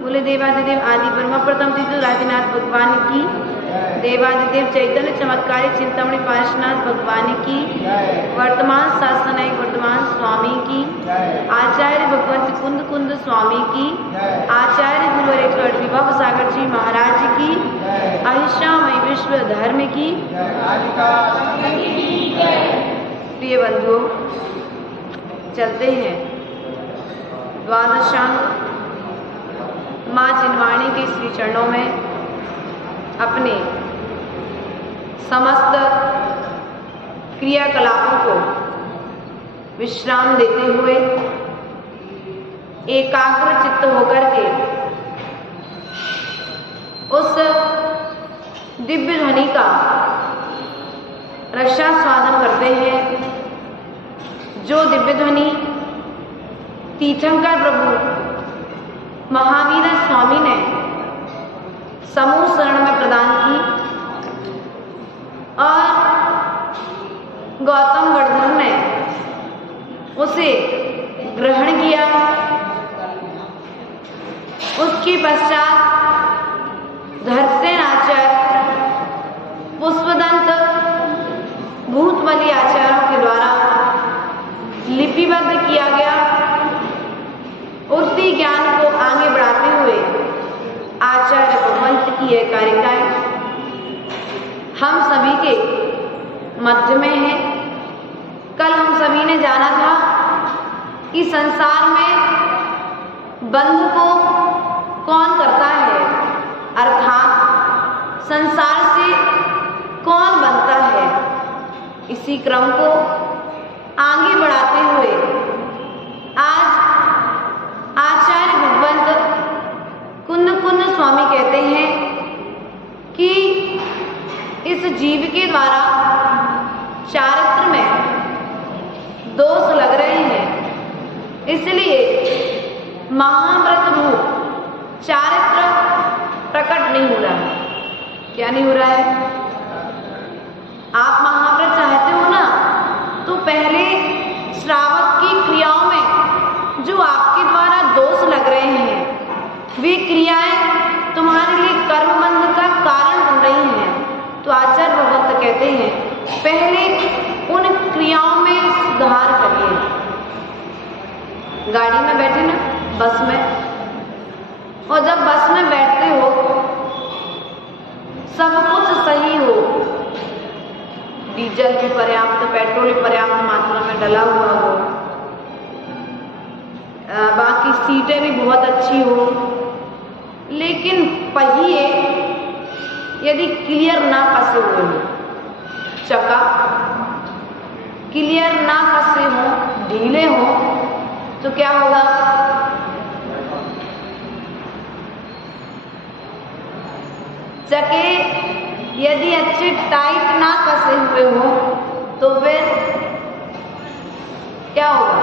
बोले देवादिदेव आदि ब्रह्म प्रथम तीसरे राजनाथ भगवान की, देवादिदेव चैतन्य चमत्कारी चिंतामणि पार्श्वनाथ भगवान की, वर्तमान शासनायक वर्तमान स्वामी की, आचार्य भगवंत कुंद कुंद स्वामी की, आचार्य गुरुवर विभव सागर जी महाराज की, अहिंसामय विश्व धर्म की। प्रिय बंधुओं, चलते हैं द्वादशांग माँ जिनवाणी के श्री चरणों में अपने समस्त क्रियाकलापों को विश्राम देते हुए एकाग्र चित्त होकर के उस दिव्य ध्वनि का रक्षा स्वादन करते हैं, जो दिव्य ध्वनि तीर्थंकर प्रभु महावीर स्वामी ने समूह शरण में प्रदान की और गौतम वर्धन ने उसे ग्रहण किया। उसके पश्चात धरसेन आचार्य, पुष्पदंत, भूतमली आचार्यों के द्वारा लिपिबद्ध किया गया। उसी ज्ञान को आगे बढ़ाते हुए आचार्य भगवंत की यह कारिकाएं हम सभी के मध्य में है। कल हम सभी ने जाना था कि संसार में बंध को कौन करता है, अर्थात संसार से कौन बनता है। इसी क्रम को आगे बढ़ाते हुए आज आचार्य भगवंत कुंद कुंद स्वामी कहते हैं कि इस जीव के द्वारा चारित्र में दोष लग रहे हैं, इसलिए महाव्रत रूप चारित्र प्रकट नहीं हो रहा है। क्या नहीं हो रहा है? आप महाव्रत चाहते हो ना, तो पहले श्रावक की क्रियाओं में जो आपके द्वारा दोष लग रहे हैं, वे क्रियाएं तुम्हारे लिए कर्म बंध का कारण बन रही हैं। तो आचार्य भगवंत कहते हैं पहले उन क्रियाओं में सुधार करिए। गाड़ी में बैठे ना, बस में, और जब बस में बैठते हो सब कुछ सही हो, डीजल भी पर्याप्त, पेट्रोल भी पर्याप्त मात्रा में डला हुआ हो, बाकी सीटें भी बहुत अच्छी हो, लेकिन पहिए यदि क्लियर ना फंसे हुए हो, चक्का क्लियर ना फंसे हो, ढीले हो, तो क्या होगा? चके यदि अच्छे टाइट ना कसे हुए हो तो फिर क्या होगा?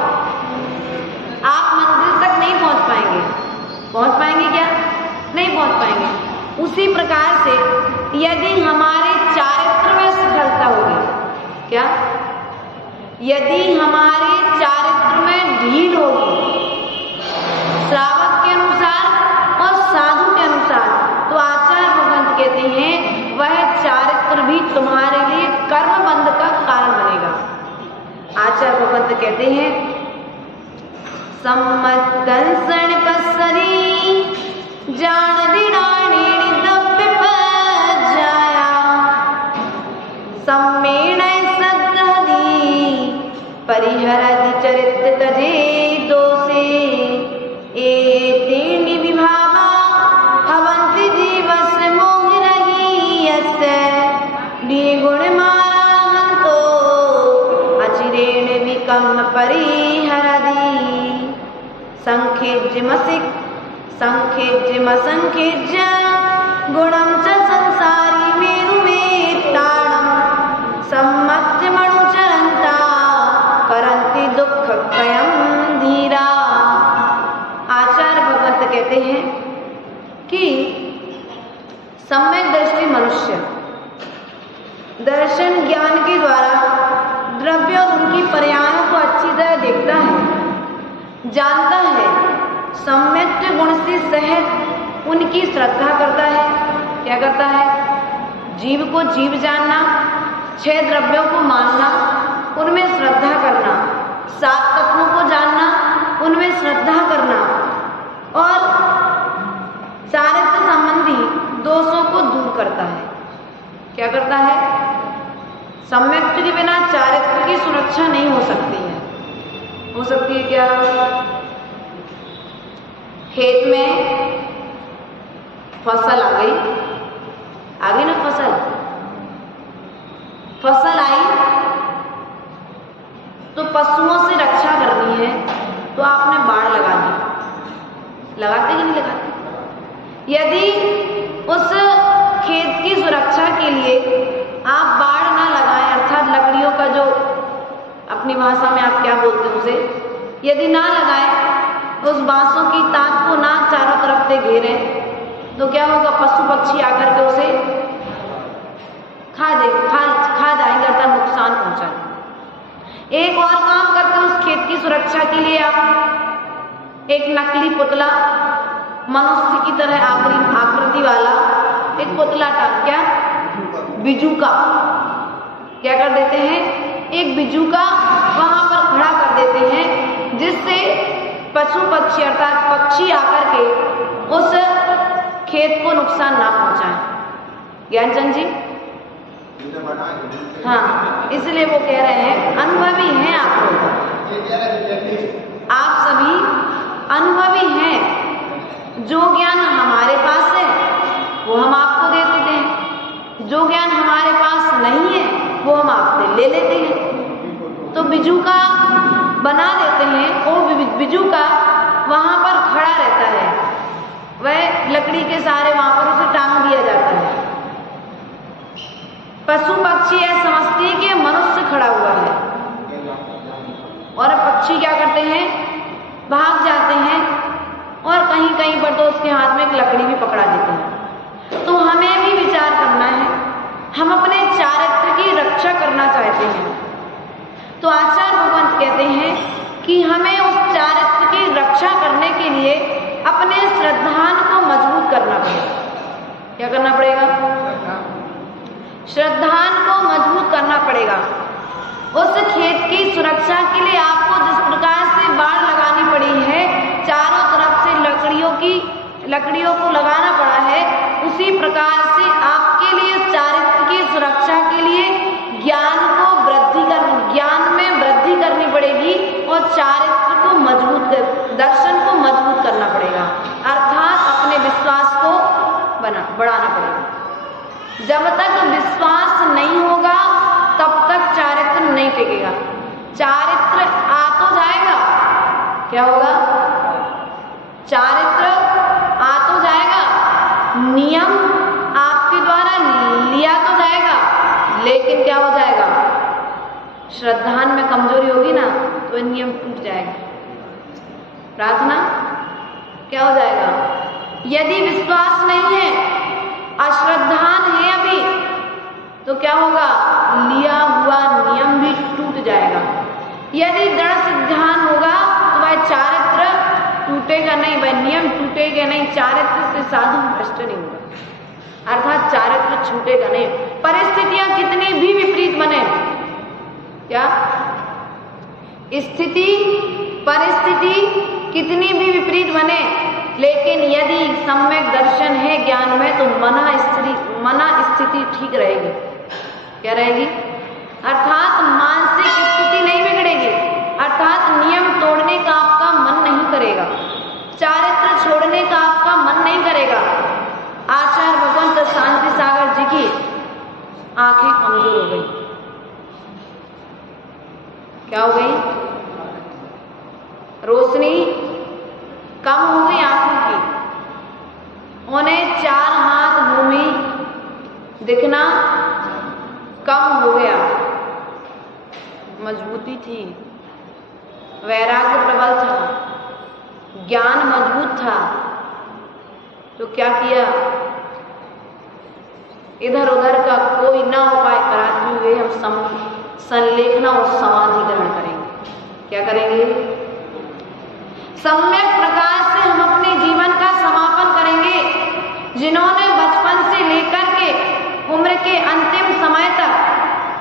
आप मंदिर तक नहीं पहुंच पाएंगे। पहुंच पाएंगे क्या? नहीं पहुंच पाएंगे। उसी प्रकार से यदि हमारे चारित्र में सफलता होगी, क्या? यदि हमारे चारित्र में ढील होगी श्रावक के अनुसार और साधु के अनुसार, तो आचार्य भगवंत कहते हैं वह चारित्र भी तुम्हारे लिए कर्म बंध का कारण बनेगा। आचार्य भगवंत कहते हैं सम्मत दंसण पसरी जान दिनाणी दप्पे जाया सम्मेण सद्धि परिहरदि चरित्र तजे दोषे एतेनि विभावा भवन्ति जीवस्य मोहिरहि यस्य निगुणमाराहन्तो अचिरेण विकम्म परिहरदि संखेज्यमसंखेज्य गुणं च संसारी मेरुमेत्ताडं सम्मत्यमनुचरन्ता करन्ति दुःखक्षयं धीरा। आचार्य भगवंत कहते हैं कि सम्यक दृष्टि मनुष्य दर्शन ज्ञान के द्वारा द्रव्य और उनकी पर्यायों को अच्छी तरह देखता है, जानता है, सम्यक गुण से सहज उनकी श्रद्धा करता है। क्या करता है? जीव को जीव जानना, 6 द्रव्यों को मानना, उनमें श्रद्धा करना, 7 तत्वों को जानना, उनमें श्रद्धा करना और चारित्र संबंधी दोषों को दूर करता है। क्या करता है? सम्यक के बिना चारित्र की सुरक्षा नहीं हो सकती है। हो सकती है क्या? खेत में फसल आ गई, ना फसल आई तो पशुओं से रक्षा करनी है तो आपने बाड़ लगा दी। लगाते कि नहीं लगाते? यदि उस खेत की सुरक्षा के लिए आप बाड़ ना लगाएं, अर्थात लकड़ियों का जो अपनी भाषा में आप क्या बोलते हैं उसे, यदि ना लगाएं, उस बांसों की ताक को ना चारों तरफ से घेरें, तो क्या होगा? पशु पक्षी आकर के उसे खा जाएंगे, अर्थात नुकसान पहुंचाएंगे। एक और काम करते हैं उस खेत की सुरक्षा के लिए, आप एक नकली पुतला मनुष्य की तरह आकृति वाला एक पुतला क्या बिजू का क्या कर देते हैं? एक बिजू का वहां पर खड़ा कर देते हैं, जिससे पशु पक्षी अर्थात पक्षी आकर के उस खेत को नुकसान ना पहुंचाएं। ज्ञानचंद जी, हाँ, इसलिए वो कह रहे हैं अनुभवी हैं आप लोग, आप सभी अनुभवी हैं। जो ज्ञान हमारे पास है वो हम आपको दे देते हैं, जो ज्ञान हमारे पास नहीं है वो हम आपसे ले लेते हैं। तो बिजू का बना देते हैं, वो बिजू का वहां पर खड़ा रहता है, वह लकड़ी के सहारे वहां पर उसे टांग दिया जाता है। पशु पक्षी यह समझते हैं कि मनुष्य खड़ा हुआ है और पक्षी क्या करते हैं? भाग जाते हैं और कहीं कहीं पर तो उसके हाथ में एक लकड़ी भी पकड़ा देते हैं। तो हमें भी विचार करना है, हम अपने चारित्र की रक्षा करना चाहते हैं, तो आचार्य भगवंत कहते हैं कि हमें उस चारित्र की रक्षा करने के लिए अपने श्रद्धान को मजबूत करना पड़ेगा। क्या करना पड़ेगा? श्रद्धान को मजबूत करना पड़ेगा। उस खेत की सुरक्षा के लिए आपको जिस प्रकार से बाड़ लगानी पड़ी है, चारों तरफ से लकड़ियों को लगाना पड़ा है, उसी प्रकार से आपके लिए चारित्र की सुरक्षा के लिए ज्ञान में वृद्धि करनी पड़ेगी और चारित्र को दर्शन को मजबूत करना पड़ेगा, अर्थात अपने विश्वास को बढ़ाना पड़ेगा। जब तक विश्वास नहीं होगा तब तक चारित्र नहीं टिकेगा। चारित्र आ तो जाएगा, क्या होगा? चारित्र आ तो जाएगा, नियम आपके लेकिन क्या हो जाएगा, श्रद्धान में कमजोरी होगी ना तो नियम टूट जाएगा। प्रार्थना क्या हो जाएगा, यदि विश्वास नहीं है, अश्रद्धान है अभी, तो क्या होगा, लिया हुआ नियम भी टूट जाएगा। यदि दृढ़ सिद्धांत होगा तो वह चारित्र टूटेगा नहीं, वह नियम टूटेगा नहीं, चारित्र से साधु भ्रष्ट नहीं होगा, अर्थात चारित्र छूटेगा नहीं। परिस्थितियां कितनी भी विपरीत बने, क्या स्थिति परिस्थिति कितनी भी विपरीत बने, लेकिन यदि सम्यक दर्शन है ज्ञान में तो मना स्थिति ठीक रहेगी। क्या रहेगी, अर्थात मानसिक स्थिति नहीं बिगड़ेगी, अर्थात नियम तोड़ने का आपका मन नहीं करेगा, चारित्र छोड़ने का आपका मन नहीं करेगा। आचार्य भगवंत शांति सागर जी की आंखें कमजोर हो गई। क्या हो गई, रोशनी कम हो गई आंखों की, उन्हें 4 हाथ भूमि दिखना कम हो गया। मजबूती थी, वैराग्य प्रबल था, ज्ञान मजबूत था, तो क्या किया, इधर उधर का कोई ना उपाय कराते हुए हम संलेखना और समाधि ग्रहण करेंगे। क्या करेंगे, सम्यक प्रकार से हम अपने जीवन का समापन करेंगे। जिन्होंने बचपन से लेकर के उम्र के अंतिम समय तक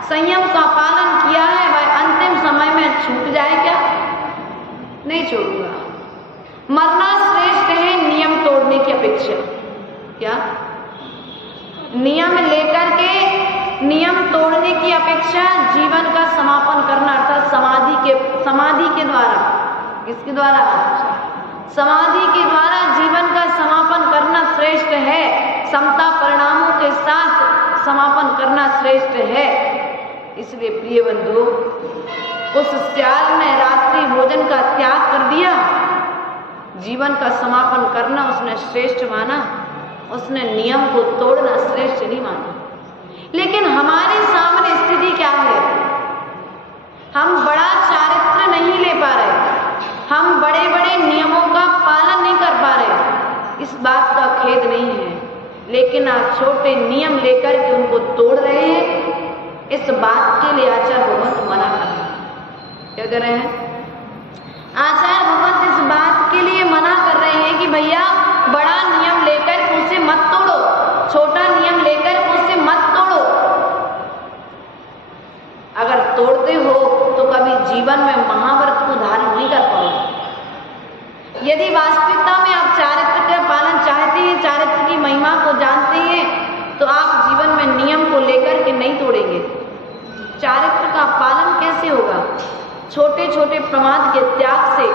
संयम का पालन किया है, वह अंतिम समय में छूट जाए क्या, नहीं छूटूंगा। मरना श्रेष्ठ है नियम तोड़ने की अपेक्षा। क्या, नियम लेकर के नियम तोड़ने की अपेक्षा जीवन का समापन करना, अर्थात समाधि के द्वारा, किसके द्वारा, समाधि के द्वारा जीवन का समापन करना श्रेष्ठ है। समता परिणामों के साथ समापन करना श्रेष्ठ है। इसलिए प्रिय बंधु, उस सियाल ने रात्रि भोजन का त्याग कर दिया, जीवन का समापन करना उसने श्रेष्ठ माना, उसने नियम को तोड़ना श्रेष्ठ नहीं माना। लेकिन हमारे सामने स्थिति क्या है, हम बड़ा चारित्र नहीं ले पा रहे, हम बड़े बड़े नियमों का पालन नहीं कर पा रहे। इस बात का खेद नहीं है, लेकिन आप छोटे नियम लेकर के उनको तोड़ रहे हैं, इस बात के लिए आचार्य भगवंत मना कर रहे हैं। क्या कर रहे हैं, आचार्य भगवंत इस बात के लिए मना कर रहे हैं कि भैया बड़ा नियम लेकर उसे मत तोड़ो, छोटा नियम लेकर उसे मत तोड़ो। अगर तोड़ते हो तो कभी जीवन में महाव्रत को धारण नहीं कर पाओगे। यदि वास्तविकता में आप चारित्र का पालन चाहते हैं, चारित्र की महिमा को जानते हैं, तो आप जीवन में नियम को लेकर के नहीं तोड़ेंगे। चारित्र का पालन कैसे होगा, छोटे छोटे प्रमाद के त्याग से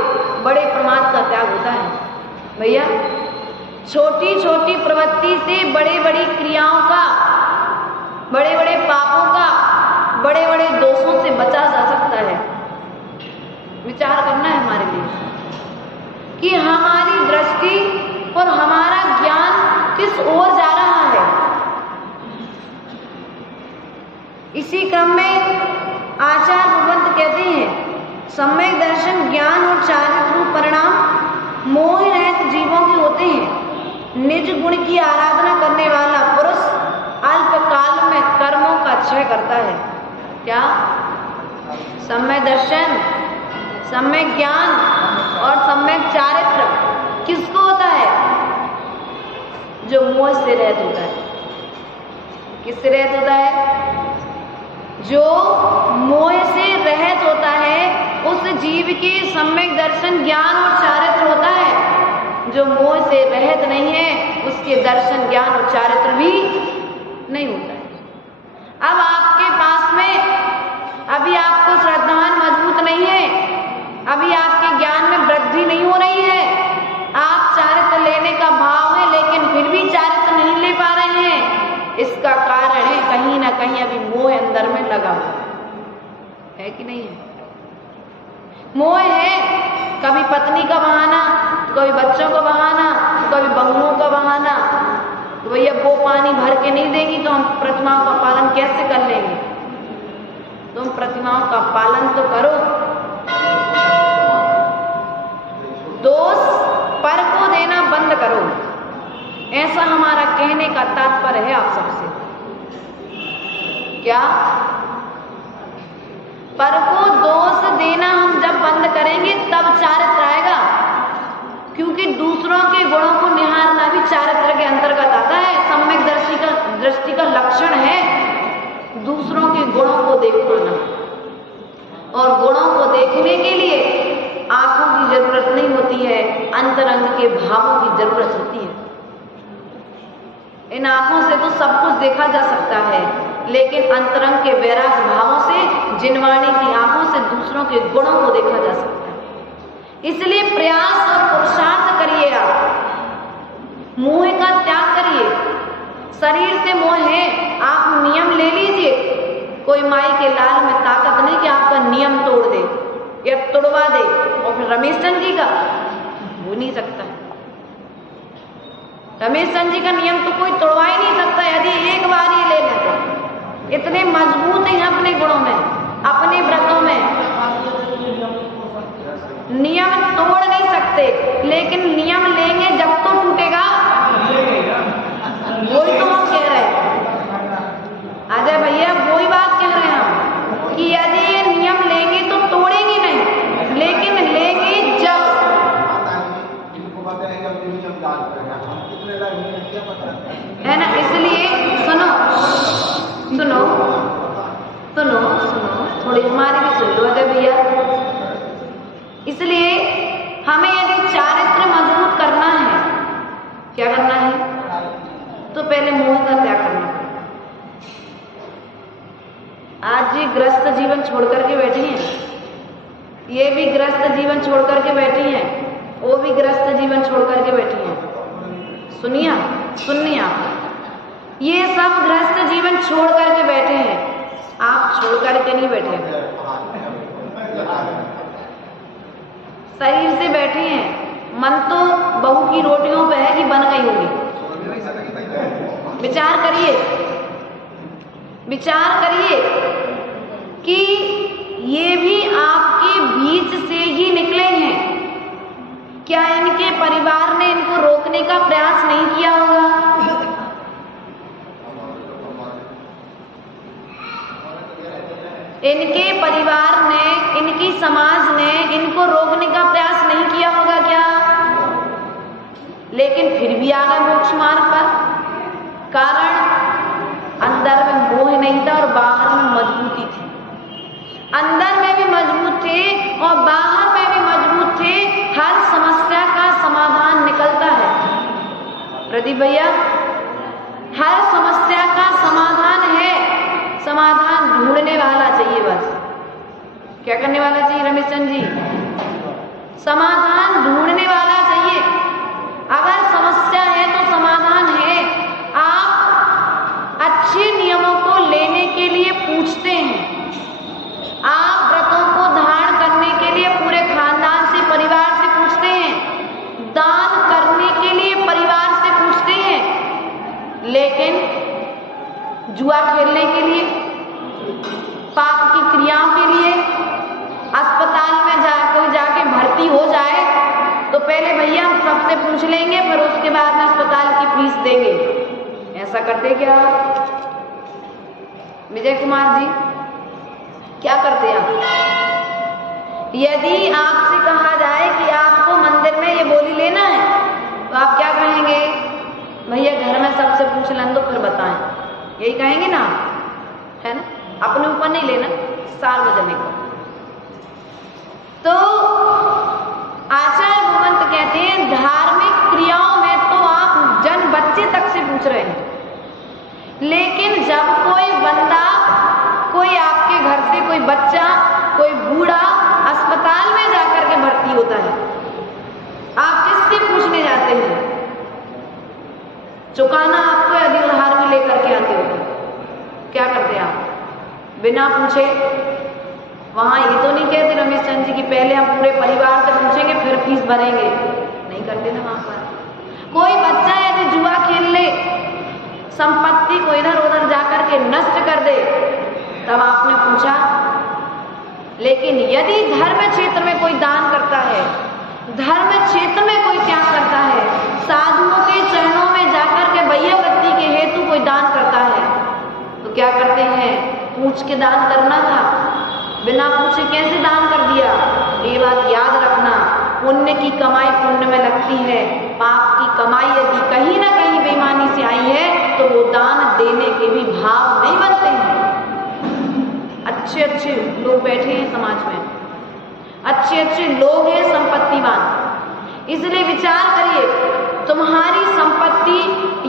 बड़े प्रमाद का त्याग होता है। भैया छोटी छोटी प्रवृत्ति से बड़े बड़ी क्रियाओं का, बड़े बड़े पापों का, बड़े बड़े दोषों से बचा जा सकता है। विचार करना है हमारे लिए कि हमारी दृष्टि और हमारा ज्ञान किस ओर जा रहा है। इसी क्रम में आचार्य भगवंत कहते हैं, सम्यक दर्शन ज्ञान और चारित्र परिणाम मोह रहित जीवों के होते हैं। निज गुण की आराधना करने वाला पुरुष अल्पकाल में कर्मों का क्षय करता है। क्या, सम्यक दर्शन, सम्यक ज्ञान और सम्यक चारित्र किसको होता है, जो मोह से रहित होता है। किससे रहित होता है, जो मोह से रहित होता है उस जीव के सम्यक दर्शन ज्ञान और चारित्र होता है। जो मोह से रहित नहीं है उसके दर्शन ज्ञान और चारित्र भी नहीं होता है। अब आपके पास में अभी आपको श्रद्धान मजबूत नहीं है, अभी आपके ज्ञान में वृद्धि नहीं हो रही है, आप चारित्र लेने का भाव है लेकिन फिर भी चारित्र नहीं ले पा रहे हैं। इसका कारण है कहीं ना कहीं अभी मोह अंदर में लगा हुआ है कि नहीं है। मोह है, कभी पत्नी का बहाना, कभी बच्चों का बहाना, कभी बहुओं का बहाना, तो भैया वो पानी भर के नहीं देंगी तो तो हम प्रतिमाओं का पालन कैसे कर लेंगे? तुम प्रतिमाओं का पालन तो करो। दोष पर को देना बंद करो, ऐसा हमारा कहने का तात्पर्य है आप सबसे। क्या? पर को दोष देना हम जब बंद करेंगे तब चारित्र आएगा, क्योंकि दूसरों के गुणों को निहारना भी चारित्र के अंतर्गत आता है। सम्यक दृष्टि का लक्षण है दूसरों के गुणों को देख पाना, और गुणों को देखने के लिए आंखों की जरूरत नहीं होती है, अंतरंग के भावों की जरूरत होती है। इन आंखों से तो सब कुछ देखा जा सकता है, लेकिन अंतरंग के वैराग भावों से, जिनवाणी की आंखों से दूसरों के गुणों को देखा जा सकता है। इसलिए प्रयास और पुरुषार्थ करिए, आप मोह का त्याग करिए। शरीर से मोह है, आप नियम ले लीजिए। कोई माई के लाल में ताकत नहीं कि आपका नियम तोड़ दे या तोड़वा दे। और फिर रमेश चंद जी का हो नहीं सकता। रमेश चंद जी का नियम तो कोई तोड़वा ही नहीं सकता यदि एक बार ही ले लेते। इतने मजबूत हैं अपने गुणों में, अपने व्रतों में। नियम तोड़ नहीं सकते, लेकिन नियम लेंगे जब तो टूटेगा। वही तो हम कह रहे हैं अजय भैया, वही बात कह रहे हैं हम कि यदि ये नियम लेंगे तो तोड़ेंगे नहीं, लेकिन लेंगे जब। है ना? इसलिए सुनो सुनो सुनो सुनो, थोड़ी हमारी भी सुन लो अजय भैया। इसलिए हमें यदि चारित्र मजबूत करना है, क्या करना है? तो पहले मोह का त्याग करना है। आज जी ग्रस्त जीवन छोड़ करके बैठी हैं, ये भी ग्रस्त जीवन छोड़ करके बैठी हैं, वो भी ग्रस्त जीवन छोड़ करके बैठी हैं। सुनिए आप, ये सब ग्रस्त जीवन छोड़ करके बैठे हैं, आप छोड़ करके नहीं बैठे हैं, शरीर से बैठे हैं। मन तो बहू की रोटियों पे है कि बन गई होगी। विचार करिए, विचार करिए कि ये भी आपके बीच से ही निकले हैं। क्या इनके परिवार ने इनको रोकने का प्रयास नहीं किया होगा? इनके परिवार ने, इनकी समाज ने इनको रोकने का प्रयास नहीं किया होगा क्या? लेकिन फिर भी आ गए मोक्ष मार्ग पर। कारण अंदर में मोह नहीं था और बाहर में मजबूती थी। अंदर में भी मजबूत थे और बाहर में भी मजबूत थे। हर समस्या का समाधान निकलता है प्रदीप भैया, हर समस्या का समाधान है। समाधान ढूंढने वाला चाहिए, बस। क्या करने वाला चाहिए रमेश चंद जी? समाधान ढूंढने वाला चाहिए। अगर समस्या है तो समाधान है। आप अच्छे नियमों को लेने के लिए पूछते हैं, आप व्रतों को धारण करने के लिए पूरे खानदान से, परिवार से पूछते हैं, दान करने के लिए परिवार से पूछते हैं, लेकिन जुआ खेलने के लिए, पाप की क्रियाओं के लिए, अस्पताल में कोई जाके भर्ती हो जाए तो पहले भैया हम सबसे पूछ लेंगे, फिर उसके बाद में अस्पताल की फीस देंगे। ऐसा करते क्या विजय कुमार जी? क्या करते आप? यदि आपसे कहा जाए कि आपको मंदिर में ये बोली लेना है तो आप क्या कहेंगे? भैया घर में सबसे पूछ लें तो फिर बताएं, यही कहेंगे ना, है ना? अपने ऊपर नहीं लेना, सार्वजनिक। तो आचार्य भगवंत कहते हैं धार्मिक क्रियाओं में तो आप जन बच्चे तक से पूछ रहे हैं, लेकिन जब कोई बंदा, कोई आपके घर से कोई बच्चा, कोई बूढ़ा अस्पताल में जाकर के भर्ती होता है, आप किससे पूछने जाते हैं? चुकाना आपको यदि उधार में लेकर के आते हो, क्या करते हैं आप? बिना पूछे। वहां ये तो नहीं कहते रमेश चंद जी की पहले हम पूरे परिवार से पूछेंगे फिर फीस भरेंगे, नहीं करते ना वहां पर। कोई बच्चा यदि जुआ खेल ले, संपत्ति को इधर उधर करके नष्ट कर दे। तब आपने पूछा, लेकिन यदि धर्म क्षेत्र में कोई दान करता है, धर्म क्षेत्र में कोई त्याग करता है, साधुओं के चरणों में जाकर के वैयावृत्ति के हेतु कोई दान करता है, तो क्या करते हैं? पूछ के दान करना था, बिना पूछे कैसे दान कर दिया? ये बात याद रखना, पुण्य की कमाई पुण्य में लगती है, पाप की कमाई यदि कहीं ना कहीं बेईमानी से आई है तो वो दान देने के भी भाव नहीं बनते हैं। अच्छे अच्छे लोग बैठे हैं समाज में, अच्छे अच्छे लोग हैं संपत्तिवान, इसलिए विचार करिए, तुम्हारी संपत्ति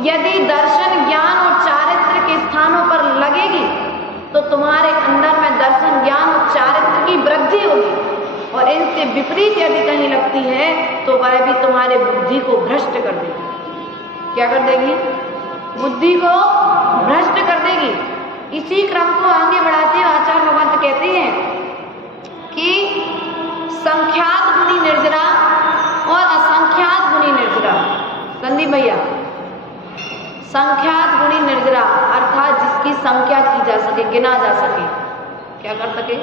यदि दर्शन, ज्ञान और चारित्र के स्थानों पर लगेगी तो तुम्हारे अंदर में दर्शन, ज्ञान और चारित्र की वृद्धि होगी, और इनसे विपरीत यदि कहीं लगती है तो वह भी तुम्हारे बुद्धि को भ्रष्ट कर देगी। क्या कर देगी? बुद्धि को भ्रष्ट कर देगी। इसी क्रम को आगे बढ़ाते हुए आचार्य भगवंत कहते हैं कि संख्यात गुणी निर्जरा और असंख्यात गुणी निर्जरा। संदीप भैया, संख्यात गुणी निर्जरा अर्थात जिसकी संख्या की जा सके, गिना जा सके, क्या कर सके?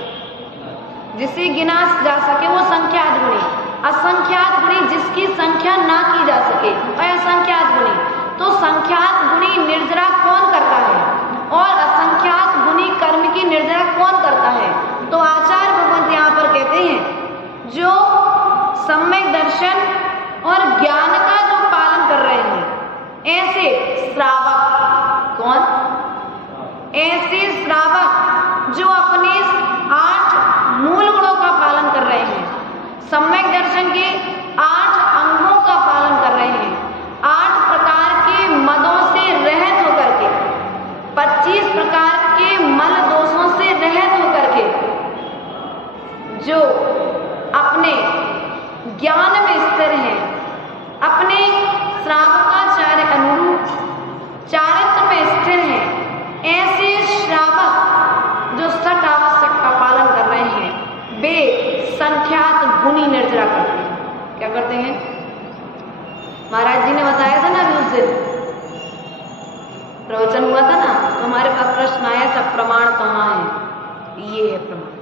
जिसे गिना जा सके वो संख्यात गुणी। असंख्यात गुणी जिसकी संख्या ना की जा सके, असंख्यात गुणी। तो संख्यात गुणी निर्जरा कौन करता है और असंख्यात गुणी कर्म की निर्जरा कौन करता है? तो आचार्य भगवंत यहाँ पर कहते हैं, जो सम्यक दर्शन और ज्ञान का जो पालन कर रहे हैं, ऐसे श्रावक। कौन? ऐसे श्रावक जो अपने 8 मूल गुणों का पालन कर रहे हैं, सम्यक दर्शन के 8 अंगों का पालन कर रहे हैं, 8 प्रकार के मदों से रहित होकर के, 25 प्रकार के मल दोषों से रहित होकर के, जो अपने ज्ञान में स्थिर हैं, अपने श्रावकाचार्य अनुरूप चारित्र में स्थिर हैं, ऐसे श्रावक जो सठ आवश्यक का पालन कर रहे हैं, वे संख्यात गुणी निर्जरा करते हैं। क्या करते हैं? महाराज जी ने बताया था ना अभी उस दिन प्रवचन हुआ था ना, तो हमारे पास प्रश्न आया था, प्रमाण कहाँ है? ये है प्रमाण।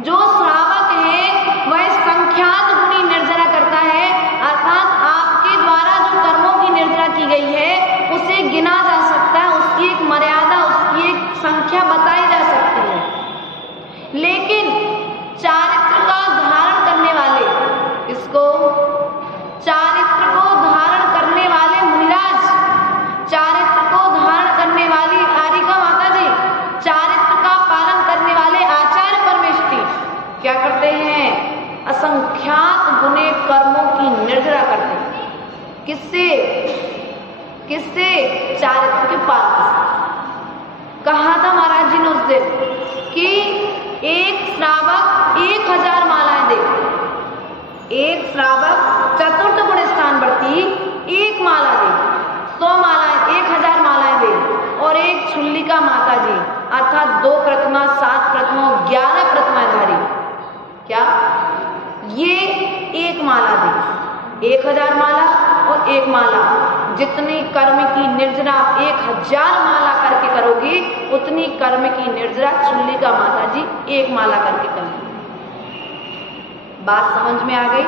जो श्रावक है वह संख्यात गुणी निर्जरा करता है, अर्थात आपके द्वारा जो कर्मों की निर्जरा की गई है उसे गिना जा सकता है, उसकी एक मर्यादा, उसकी एक संख्या बताई जा सकती है। लेकिन चारित्र का धारण करने वाले, इसको चारित्र को धारण करने वाले मुनिराज, चारित्र को धारण करने वाली आरिका माता जी, चारित्र का पालन करने वाले आचार्य परमेष्टि क्या करते हैं? असंख्यात गुणे कर्मों की निर्जरा करते हैं। किससे? किससे? चारित्र के पालन से। कहा था महाराज जी ने उस दिन कि एक श्रावक 1000 मालाएं दे, एक श्रावक चतुर्थ गुण स्थान बढ़ती 1 माला दे, 100 मालाएं, 1000 मालाएं दे, और एक छुल्लिका माता जी अर्थात 2 प्रतिमा, 7 प्रतिमा, 11 प्रतिमाधारी, क्या ये 1 माला दे। 1000 माला और 1 माला, जितनी कर्म की निर्जरा 1000 माला करके करोगी उतनी कर्म की निर्जरा छुल्लिका माता जी 1 माला करके करेंगी। बात समझ में आ गई?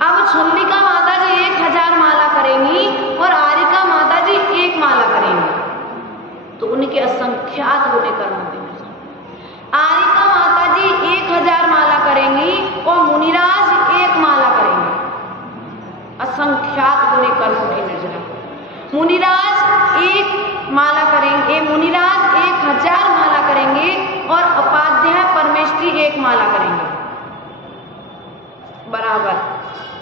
अब छुल्लिका माता जी 1000 माला करेंगी और आरिका माता जी 1 माला करेंगी, तो उनके असंख्यात गुणे कर्म की निर्जरा। आरिका माता जी 1000 माला करेंगी और मुनिराज 1 माला करेंगे, असंख्यात गुणे कर्मों की निर्जरा। मुनिराज 1 माला करेंगे, मुनिराज 1000 माला करेंगे और उपाध्याय परमेष्टि 1 माला करेंगे, बराबर।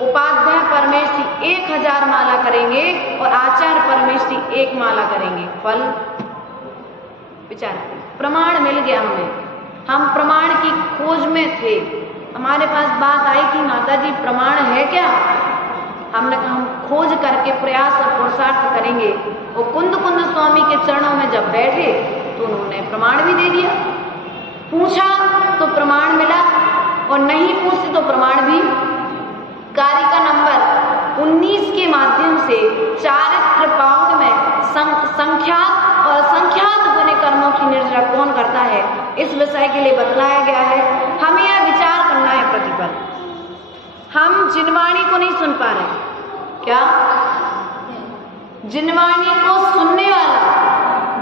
उपाध्याय परमेष्टि 1000 माला करेंगे और आचार्य परमेष्टि 1 माला करेंगे। फल विचार, प्रमाण मिल गया हमें, हम प्रमाण की खोज में थे, हमारे पास बात आई थी माता जी प्रमाण है क्या? हमने कहा हम खोज करके प्रयास और पुरुषार्थ करेंगे। वो कुंद स्वामी के चरणों में जब बैठे तो उन्होंने प्रमाण भी दे दिया, पूछा तो प्रमाण मिला और नहीं पूछे तो प्रमाण भी। कारिका नंबर 19 के माध्यम से चारित्र पाहुन में संख्यात निर्जरा कौन करता है, इस विषय के लिए बतलाया गया है। हमें यह विचार करना है प्रतिपल। हम जिनवाणी को नहीं सुन पा रहे। क्या? जिनवाणी को सुनने वाला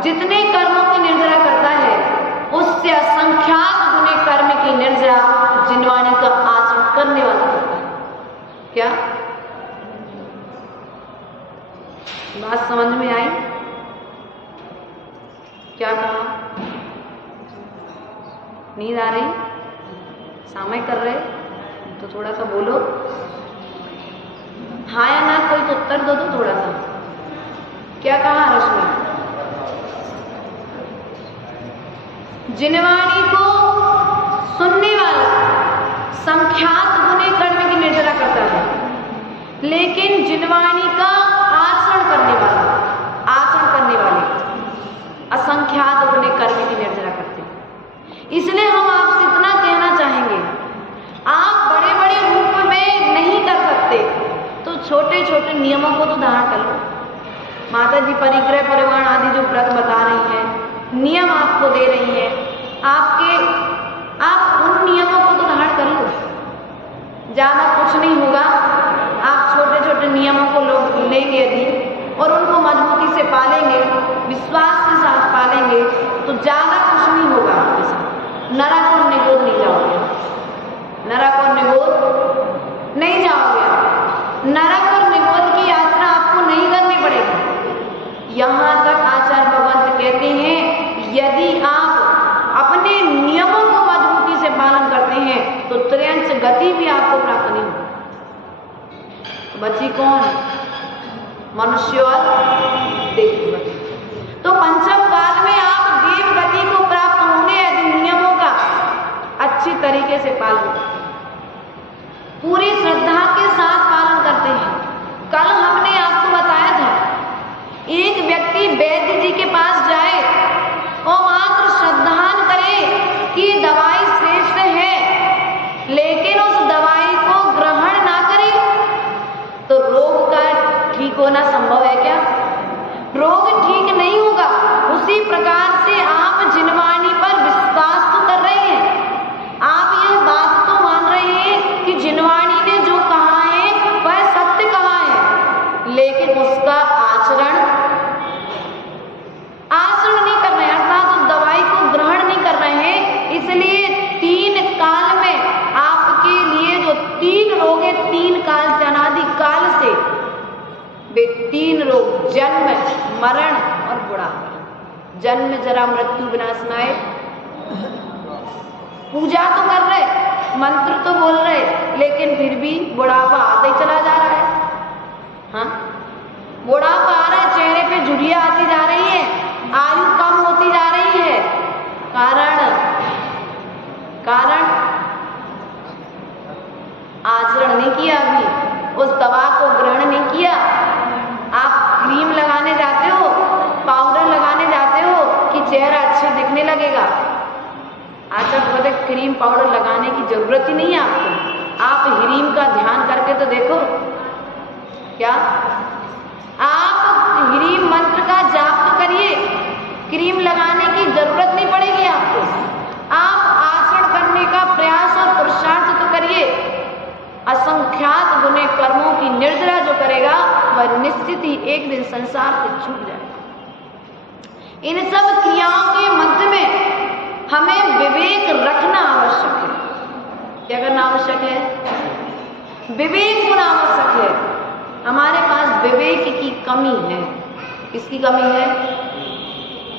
जितने कर्मों की निर्जरा करता है, उससे असंख्यात गुने कर्म की निर्जरा जिनवाणी का आचरण करने वाला करता है। क्या बात समझ में आई? क्या कहा? नींद आ रही? समय कर रहे तो थोड़ा सा बोलो, हाँ या ना, कोई तो उत्तर दो थोड़ा सा। क्या कहा रश्मि? जिनवाणी को सुनने वाला संख्यात गुने कर्म की निर्जरा करता है, लेकिन जिनवाणी का आचरण करने वाले असंख्यात गुने कर्म की निर्जरा करते हैं। इसलिए हम आपसे इतना कहना चाहेंगे, आप बड़े बड़े रूप में नहीं कर सकते तो छोटे छोटे नियमों को तो धारण कर लो। माता जी परिग्रह परिवार आदि जो व्रत बता रही हैं, नियम आपको दे रही हैं, आप उन नियमों को तो धारण कर लो। ज्यादा कुछ नहीं होगा, आप छोटे छोटे नियमों को लोग लेंगे यदि और उनको मजबूती से पालेंगे, विश्वास के साथ पालेंगे, तो ज्यादा कुछ नहीं होगा आपके साथ। नरक और निगोद नहीं जाओगे, नरक और निगोद नहीं जाओगे आप। नरक और निगोद की यात्रा आपको नहीं करनी पड़ेगी। यहाँ तक आचार्य भगवंत कहते हैं, यदि आप अपने नियमों को मजबूती से पालन करते हैं तो त्रियंश गति भी आपको प्राप्त नहीं होगी। बची कौन? मनुष्य और देव गति। तो पंचम काल में आप देव गति को प्राप्त होने यदि नियमों का अच्छी तरीके से पालन, पूरी श्रद्धा के साथ पालन करते हैं। कल हमने आपको बताया था, एक व्यक्ति वैद्य जी के पास जाए और मात्र श्रद्धान करे कि दवाई श्रेष्ठ है, लेकिन उस दवाई को ग्रहण ना करे तो रोग का ठीक होना संभव है क्या? रोग ठीक नहीं होगा। उसी प्रकार से आप जिनवाणी पर विश्वास तो कर रहे हैं, आप यह बात तो मान रहे हैं कि जिनवाणी ने जो कहा है वह सत्य कहा है, लेकिन उसका आचरण नहीं कर रहे हैं, अर्थात उस दवाई को ग्रहण नहीं कर रहे हैं। इसलिए 3 काल में आपके लिए जो 3 रोग है, 3 काल से अनादि काल से वे 3 रोग, जन्म मरण और बुढ़ापा। जन्म जरा मृत्यु विनाशनाय, पूजा तो कर रहे, मंत्र तो बोल रहे, लेकिन फिर भी बुढ़ापा आता ही चला जा रहा है। हाँ, बुढ़ापा आ रहा है, चेहरे पे झुर्रियां आती जा रही है, आयु कम होती जा रही है। कारण आचरण नहीं किया, अभी उस दवा को ग्रहण नहीं किया। आप क्रीम लगाने जाते हो, पाउडर लगाने जाते हो कि चेहरा अच्छे दिखने लगेगा। आचार्य क्रीम पाउडर लगाने की जरूरत ही नहीं है आपको। आप ह्रीम का ध्यान करके तो देखो, क्या आप ह्रीम मंत्र का जाप तो करिए, क्रीम लगाने की जरूरत नहीं पड़ेगी आपको। आप आचरण करने का प्रयास और पुरुषार्थ तो करिए। असंख्यात गुने कर्मों की निर्जरा जो करेगा वह निश्चित ही एक दिन संसार से छूट जाएगा। इन सब क्रियाओं के मध्य में हमें विवेक रखना आवश्यक है। क्या करना आवश्यक है? विवेक होना आवश्यक है। हमारे पास विवेक की कमी है। किसकी कमी है?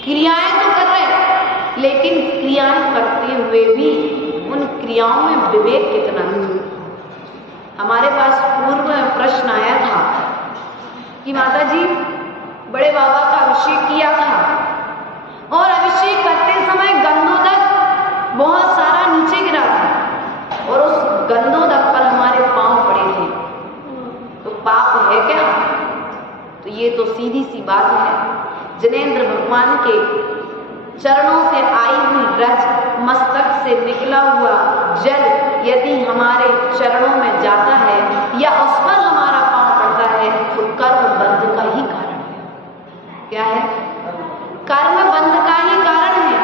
क्रियाएं तो कर रहे हैं, लेकिन क्रियाएं करते हुए भी उन क्रियाओं में विवेक कितना है? हमारे पास पूर्व में प्रश्न आया था कि माता जी बड़े बाबा का अभिषेक किया था और अभिषेक करते समय गंधोदक बहुत सारा नीचे गिरा था और उस गंधोदक पर हमारे पांव पड़े थे, तो पाप है क्या? तो ये तो सीधी सी बात है। जिनेंद्र भगवान के चरणों से आई हुई रज, मस्तक से निकला हुआ जल यदि हमारे चरणों में जाता है या उस पर हमारा पांव पड़ता है तो कर्म बंध का ही कारण है। क्या है? कर्म बंध का ही कारण है।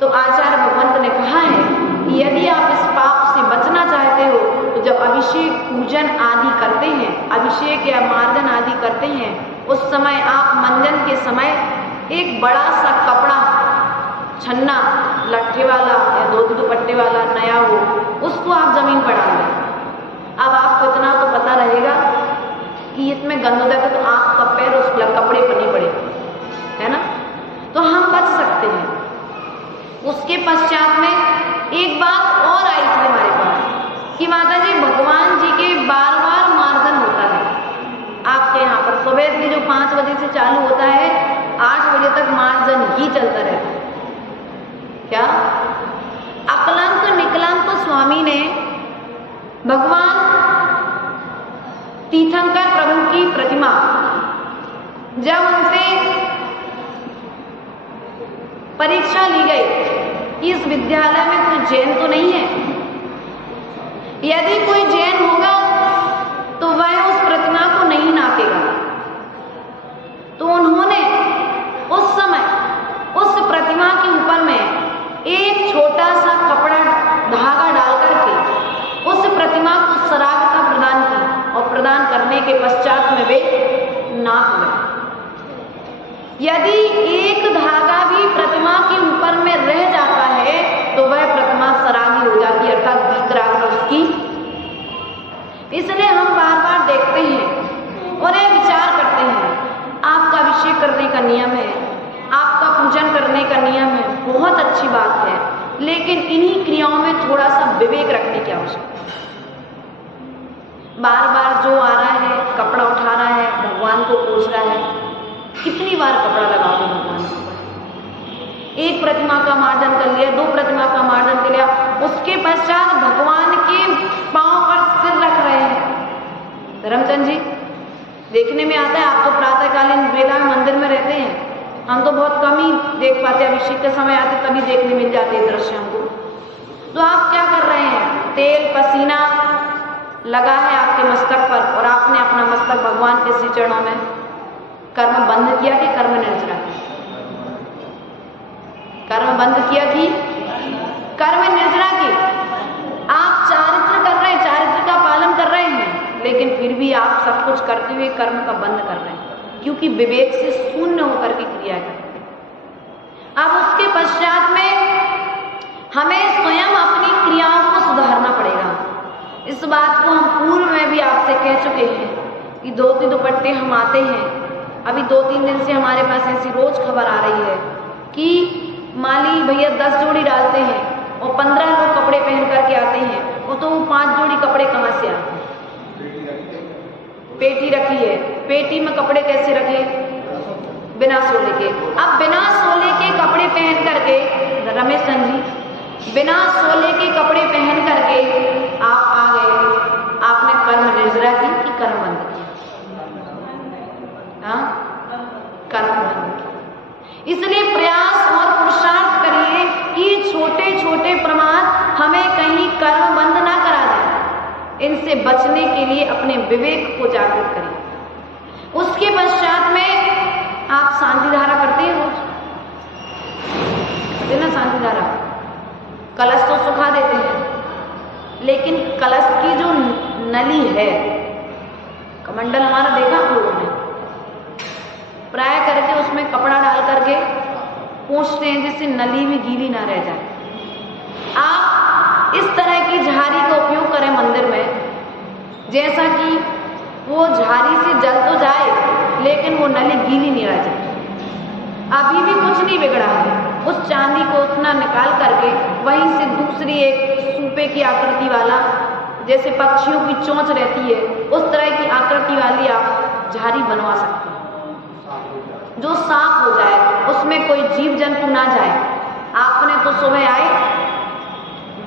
तो आचार्य भगवंत ने कहा है कि यदि आप इस पाप से बचना चाहते हो तो जब अभिषेक पूजन आदि करते हैं, अभिषेक या मार्जन आदि करते हैं, उस समय आप मंजन के समय एक बड़ा सा कपड़ा, छन्ना, लट्ठे वाला या धोती दुपट्टे वाला नया हो, उसको आप जमीन पर डाल दें। अब आपको इतना तो पता रहेगा कि इसमें गंद होता है तो आपका पैर उस कपड़े पर नहीं पड़ेगा, है ना, तो हम बच सकते हैं। उसके पश्चात में एक बात और आई थी हमारे पास कि माता जी भगवान जी के बार बार मार्जन होता है आपके यहाँ पर। सुबह से जो 5 बजे से चालू होता है 8 बजे तक मार्जन ही चलता रहता है। क्या अकलंक निकलंक स्वामी ने भगवान तीर्थंकर प्रभु की प्रतिमा जब उनसे परीक्षा ली गई कि इस विद्यालय में कोई जैन तो नहीं है, यदि कोई जैन होगा तो वह उस प्रतिमा को नहीं नापेगा, तो उन्होंने उस समय उस प्रतिमा के ऊपर में एक छोटा सा कपड़ा धागा डाल करके उस प्रतिमा को सरागता प्रदान की और प्रदान करने के पश्चात में वे नाप गए। यदि एक धागा भी प्रतिमा के ऊपर में रह जाता है तो वह प्रतिमा सरागी हो जाती है, अर्थात विकराग उसकी। इसलिए हम बार बार देखते हैं और ये विचार करते हैं, आपका अभिषेक करने का नियम है, आपका पूजन करने का नियम है, बहुत अच्छी बात है, लेकिन इन्हीं क्रियाओं में थोड़ा सा विवेक रखने की आवश्यकता है। बार बार जो आ रहा है, कपड़ा उठा रहा है, भगवान को पूछ रहा है, कितनी बार कपड़ा लगा दो भगवान को? एक प्रतिमा का मार्जन कर लिया, 2 प्रतिमा का मार्जन कर लिया, उसके पश्चात भगवान के पांव पर सिर रख रहे हैं। धर्मचंद जी, देखने में आता है, आप तो प्रातःकालीन बेला में मंदिर में रहते हैं, हम तो बहुत कम ही देख पाते, अभिषेक के समय आते तभी देखने मिल जाते हैं दृश्य हमको। तो आप क्या कर रहे हैं? तेल पसीना लगा है आपके मस्तक पर और आपने अपना मस्तक भगवान के श्री चरणों में कर्म बंद किया कि कर्म निर्जरा की? कर्म बंद किया कि कर्म निर्जरा की? आप चारित्र कर रहे हैं, चारित्र का पालन कर रहे हैं, लेकिन फिर भी आप सब कुछ करते हुए कर्म का बंद कर रहे हैं, क्योंकि विवेक से शून्य होकर के क्रिया करते हैं। अब उसके पश्चात में हमें स्वयं अपनी क्रियाओं को सुधारना पड़ेगा। इस बात को हम पूर्व में भी आपसे कह चुके हैं कि धोती दुपट्टे हम आते हैं, अभी 2-3 दिन से हमारे पास ऐसी रोज खबर आ रही है कि माली भैया 10 जोड़ी डालते हैं और 15 लोग कपड़े पहन करके आते हैं, वो तो 5 जोड़ी कपड़े कहाँ से आते हैं? पेटी रखी है, पेटी में कपड़े कैसे रखे? बिना सोले के। अब बिना सोले के कपड़े पहन करके, रमेश चंद जी, बिना सोले के कपड़े पहन करके आप आ गए, आपने कर्म निर्जरा की कि कर्म बंद किया? कर्म बंद किया। इसलिए प्रयास और पुरुषार्थ करिए कि छोटे छोटे प्रमाद हमें कहीं कर्म बंद ना करा दे। इनसे बचने के लिए अपने विवेक को जागृत करिए। उसके पश्चात में आप शांति धारा करते हैं रोज? करते ना शांति धारा? कलश तो सुखा देते हैं, लेकिन कलश की जो नली है, कमंडल हमारा देखा आप लोगों ने, प्राय करके उसमें कपड़ा डाल करके पोंछते हैं जिससे नली में गीली ना रह जाए। आप इस तरह की झाड़ी का उपयोग करें मंदिर में, जैसा कि वो झाड़ी से जल तो जाए लेकिन वो नली गीली नहीं रह जाए। अभी भी कुछ नहीं बिगड़ा है। उस चांदी को उतना निकाल करके वहीं से दूसरी एक सूपे की आकृति वाला, जैसे पक्षियों की चोंच रहती है उस तरह की आकृति वाली आप झाड़ी बनवा सकते हैं, जो साफ हो जाए, उसमें कोई जीव जंतु ना जाए। आपने तो सुबह आए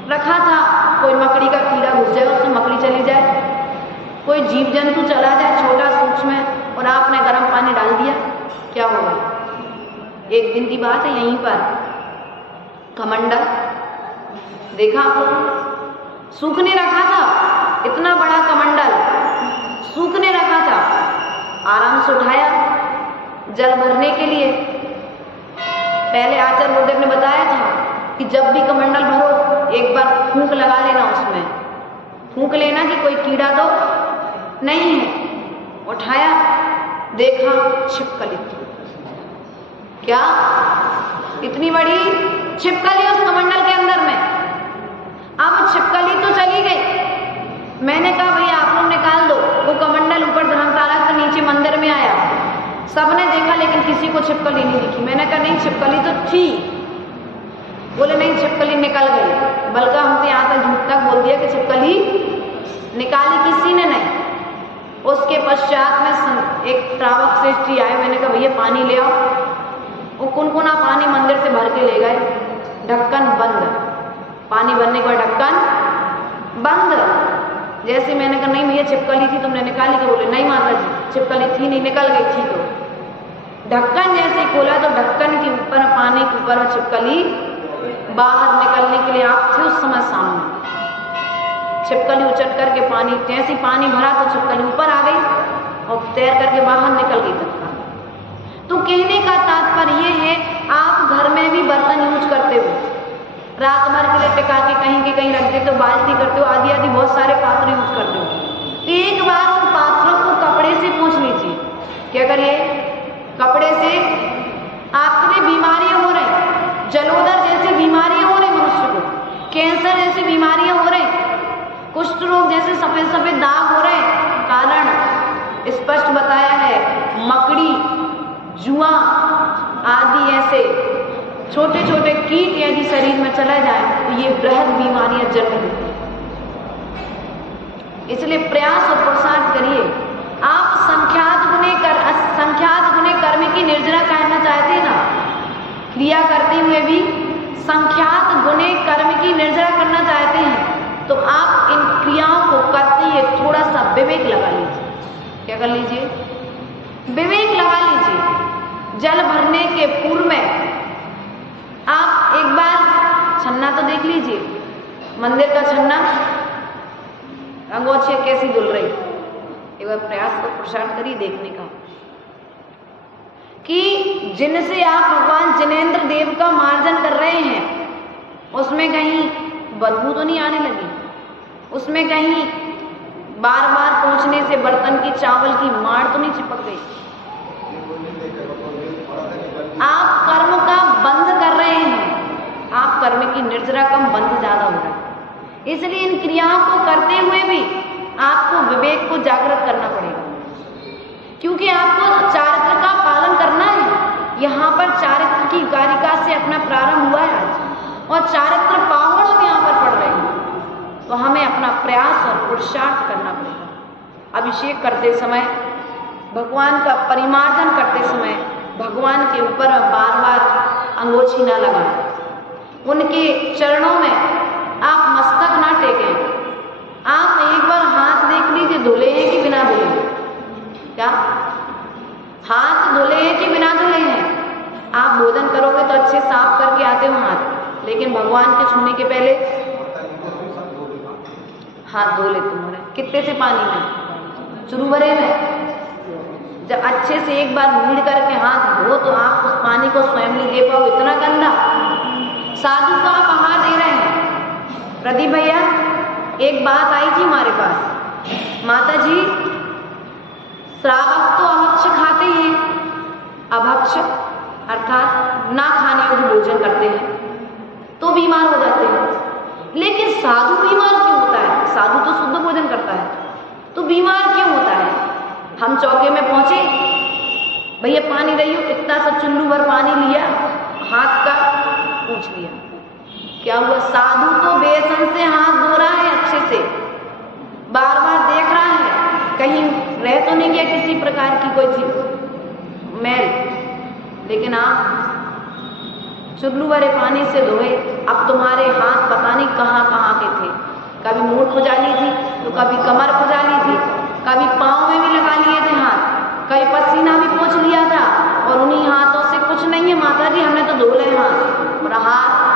रखा था, कोई मकड़ी का कीड़ा घुस जाए, उसमें मकड़ी चली जाए, कोई जीव जंतु चला जाए छोटा सूक्ष्म, और आपने गर्म पानी डाल दिया, क्या होगा? एक दिन की बात है, यहीं पर कमंडल देखा आपको, सूखने रखा था, इतना बड़ा कमंडल सूखने रखा था, आराम से उठाया जल भरने के लिए। पहले आचार्य गुरुदेव ने बताया था कि जब भी कमंडल भरो एक बार फूंक लगा लेना, उसमें फूंक लेना कि कोई कीड़ा तो नहीं है। उठाया, देखा छिपकली थी। क्या इतनी बड़ी छिपकली उस कमंडल के अंदर में। अब छिपकली तो चली गई। मैंने कहा भैया आप लोग निकाल दो। वो कमंडल ऊपर धर्मशाला से नीचे मंदिर में आया, सबने देखा लेकिन किसी को छिपकली नहीं दिखी। मैंने कहा नहीं छिपकली तो थी। बोले नहीं छिपकली निकल गई। बल्कि हमसे यहाँ तक झूठ तक बोल दिया कि छिपकली निकाली किसी ने नहीं। उसके पश्चात में एक श्रावक श्रेष्ठी आए। मैंने कहा भैया पानी ले आओ। वो कुनकुना पानी मंदिर से भर के ले गए, ढक्कन बंद। पानी भरने के बाद ढक्कन बंद। जैसे मैंने कहा नहीं भैया छिपकली थी तुमने निकाली? तो बोले नहीं माता जी छिपकली थी नहीं, निकल गई थी। तो ढक्कन जैसे खोला तो ढक्कन के ऊपर पानी के ऊपर छिपकली बाहर निकलने के लिए आप थे उस समय सामने। छिपकली उछल करके पानी, जैसे पानी भरा तो छिपकली ऊपर आ गई और तैर करके बाहर निकल गई तत्काल। तो कहने का तात्पर्य ये है, आप घर में भी बर्तन यूज करते हो, रात भर के लिए टिका के कहीं रख देते हो, बाल्टी करते हो, आदि आदि बहुत सारे पात्र यूज करते हो। एक बार उन पात्रों को कपड़े से पोंछ लीजिए। क्या करिए? कपड़े से। आपके बीमारियां हो रही, जलोदर जैसी बीमारियां हो रही मनुष्य को, कैंसर जैसी बीमारियां हो रही, कुष्ठ रोग जैसे सफेद सफेद दाग हो रहे। कारण स्पष्ट बताया है, मकड़ी, जुआ आदि ऐसे छोटे छोटे कीट यदि शरीर में चला जाए तो ये बृहद बीमारियां जन्म लेती हैं। इसलिए प्रयास और पुरुषार्थ करिए। आप संख्यात गुणे कर्म की निर्जरा करना चाहते हैं ना, क्रिया करते हुए भी संख्यात गुणे कर्म की निर्जरा करना चाहते हैं, तो आप इन क्रियाओं को करते ही थोड़ा सा विवेक लगा लीजिए। क्या कर लीजिए? विवेक लगा लीजिए। जल भरने के पूर्व में आप एक बार छन्ना तो देख लीजिए, मंदिर का छन्ना, अंगोछियां कैसी धुल रही। एक बार प्रयास और पुरुषार्थ करिए देखने का कि जिनसे आप भगवान जिनेंद्र देव का मार्जन कर रहे हैं उसमें कहीं बदबू तो नहीं आने लगी, उसमें कहीं बार बार पोंछने से बर्तन की चावल की माड़ तो नहीं चिपक गई। आप कर्म का बंध कर रहे हैं, आप कर्म की निर्जरा कम बंध ज्यादा हो रहा है। इसलिए इन क्रियाओं को करते हुए भी आपको विवेक को जागृत करना पड़ेगा, क्योंकि आपको चारित्र का पालन करना है। यहाँ पर चारित्र की कारिका से अपना प्रारंभ हुआ है आज, और चारित्र पावड़ यहाँ पर पड़ रहे हैं। तो हमें अपना प्रयास और पुरुषार्थ करना पड़ेगा। अभिषेक करते समय, भगवान का परिमार्जन करते समय भगवान के ऊपर बार बार अंगोछी ना लगाएं। उनके चरणों में आप मस्तक ना टेकें। आप एक बार हाथ देख लीजिए, धुले हैं कि बिना धुले? क्या हाथ धुले हैं कि बिना धुले हैं? आप भोजन करोगे तो अच्छे साफ करके आते हो हाथ, लेकिन भगवान के छूने के पहले हाथ धो लेते हो। कितने से पानी में? चुरू भरे में। जब अच्छे से एक बार मीड़ करके हाथ धो तो आप उस पानी को स्वयं नहीं दे पाओ, इतना गंदा। साधु को आप आहार दे रहे हैं। प्रदीप भैया, एक बात आई थी हमारे पास, माता जी श्रावक तो अभक्ष खाते हैं, अभक्ष अर्थात ना खाने योग्य भोजन करते हैं तो बीमार हो जाते हैं। लेकिन साधु बीमार क्यों होता है? साधु तो शुद्ध भोजन करता है, तो बीमार क्यों होता है? हम चौके में पहुंचे, भैया पानी रही हो, इतना सा चुल्लू भर पानी लिया, हाथ का पूछ लिया। क्या हुआ? साधु तो बेसन से हाथ धो रहा है, अच्छे से बार बार देख रहा है कहीं रह तो नहीं गया किसी प्रकार की कोई चीज मैल, लेकिन आप चुल्लू भरे पानी से धोए। अब तुम्हारे हाथ पता नहीं कहाँ कहाँ के थे, कभी मूठ खुजाली थी तो कभी कमर खुजाली थी, कभी पाँव में भी लगा लिए थे हाथ, कभी पसीना भी पोंछ लिया था, और उन्हीं हाथों से कुछ नहीं है माता जी, हमने तो धो ले हाथ। और हाथ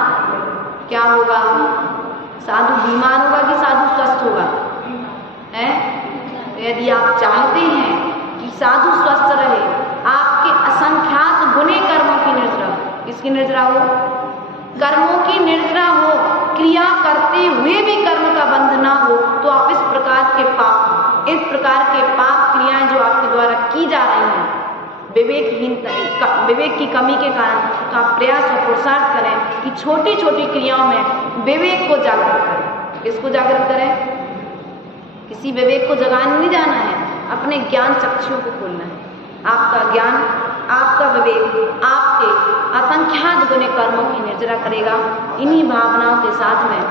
क्या होगा? साधु बीमार होगा कि साधु स्वस्थ होगा? है? यदि आप चाहते हैं कि साधु स्वस्थ रहे, आपके असंख्यात गुणे कर्मों की निर्जरा, किसकी निर्जरा हो? कर्मों की निर्जरा हो, क्रिया करते हुए भी कर्म का बंध ना हो, तो आप इस प्रकार के पाप क्रियाएं जो आपके द्वारा की जा रही हैं विवेक की कमी के कारण, तो आप प्रयास और पुरुषार्थ करें कि छोटी छोटी क्रियाओं में विवेक को जागृत करें। किसको जागृत करें? किसी विवेक को जगाने नहीं जाना है, अपने ज्ञान चक्षुओं को खोलना है। आपका ज्ञान, आपका विवेक आपके असंख्यात गुने कर्मों की निर्जरा करेगा। इन्हीं भावनाओं के साथ में